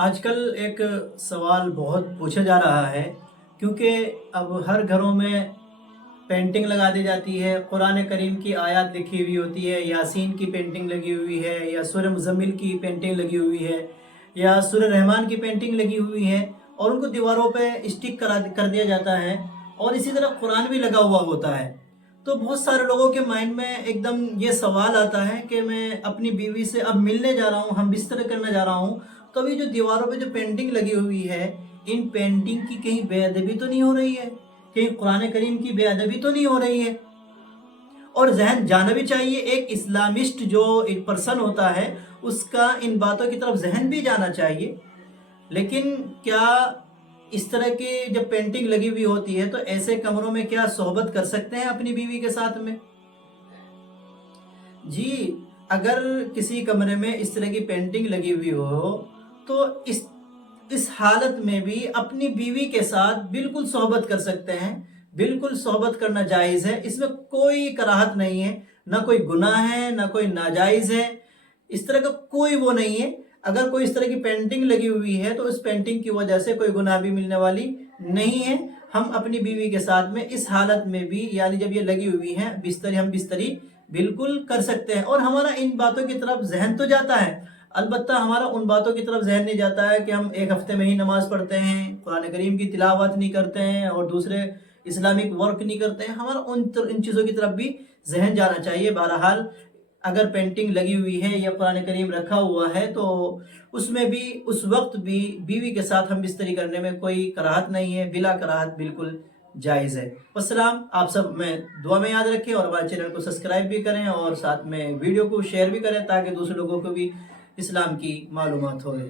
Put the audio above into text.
آج کل ایک سوال بہت پوچھا جا رہا ہے کیونکہ اب ہر گھروں میں پینٹنگ لگا دی جاتی ہے، قرآن کریم کی آیات لکھی ہوئی ہوتی ہے، یاسین کی پینٹنگ لگی ہوئی ہے، یا سورہ مزمل کی پینٹنگ لگی ہوئی ہے، یا سورہ رحمان کی پینٹنگ لگی ہوئی ہے، اور ان کو دیواروں پہ اسٹک کر دیا جاتا ہے، اور اسی طرح قرآن بھی لگا ہوا ہوتا ہے۔ تو بہت سارے لوگوں کے مائنڈ میں ایک دم یہ سوال آتا ہے کہ میں اپنی بیوی سے اب ملنے جا رہا ہوں، ہم بستر کرنے جا رہا ہوں، تو ابھی جو دیواروں پہ جو پینٹنگ لگی ہوئی ہے، ان پینٹنگ کی کہیں بے ادبی تو نہیں ہو رہی ہے؟ کہیں قرآن کریم کی بے ادبی تو نہیں ہو رہی ہے؟ اور ذہن جانا بھی چاہیے، ایک اسلامسٹ جو ایک پرسن ہوتا ہے اس کا ان باتوں کی طرف ذہن بھی جانا چاہیے۔ لیکن کیا اس طرح کی جب پینٹنگ لگی ہوئی ہوتی ہے تو ایسے کمروں میں کیا صحبت کر سکتے ہیں اپنی بیوی کے ساتھ میں؟ جی، اگر کسی کمرے میں اس طرح کی پینٹنگ لگی ہوئی ہو تو اس حالت میں بھی اپنی بیوی کے ساتھ بالکل صحبت کر سکتے ہیں، بالکل صحبت کرنا جائز ہے، اس میں کوئی کراہت نہیں ہے، نہ کوئی گناہ ہے نہ کوئی ناجائز ہے، اس طرح کا کوئی وہ نہیں ہے۔ اگر کوئی اس طرح کی پینٹنگ لگی ہوئی ہے تو اس پینٹنگ کی وجہ سے کوئی گناہ بھی ملنے والی نہیں ہے۔ ہم اپنی بیوی کے ساتھ میں اس حالت میں بھی، یعنی جب یہ لگی ہوئی ہیں ہم بستری بالکل کر سکتے ہیں، اور ہمارا ان باتوں کی طرف ذہن تو جاتا ہے، البتہ ہمارا ان باتوں کی طرف ذہن نہیں جاتا ہے کہ ہم ایک ہفتے میں ہی نماز پڑھتے ہیں، قرآن کریم کی تلاوت نہیں کرتے ہیں، اور دوسرے اسلامک ورک نہیں کرتے ہیں۔ ہمارا ان چیزوں کی طرف بھی ذہن جانا چاہیے۔ بہرحال اگر پینٹنگ لگی ہوئی ہے یا قرآن کریم رکھا ہوا ہے تو اس میں بھی اس وقت بھی بیوی کے ساتھ ہم بستری کرنے میں کوئی کراہت نہیں ہے، بلا کراہت بالکل جائز ہے۔ والسلام، آپ سب میں دعا میں یاد رکھیں، اور ہمارے چینل کو سبسکرائب بھی کریں، اور ساتھ میں ویڈیو کو شیئر بھی کریں تاکہ دوسرے لوگوں کو بھی اسلام کی معلومات ہوئے۔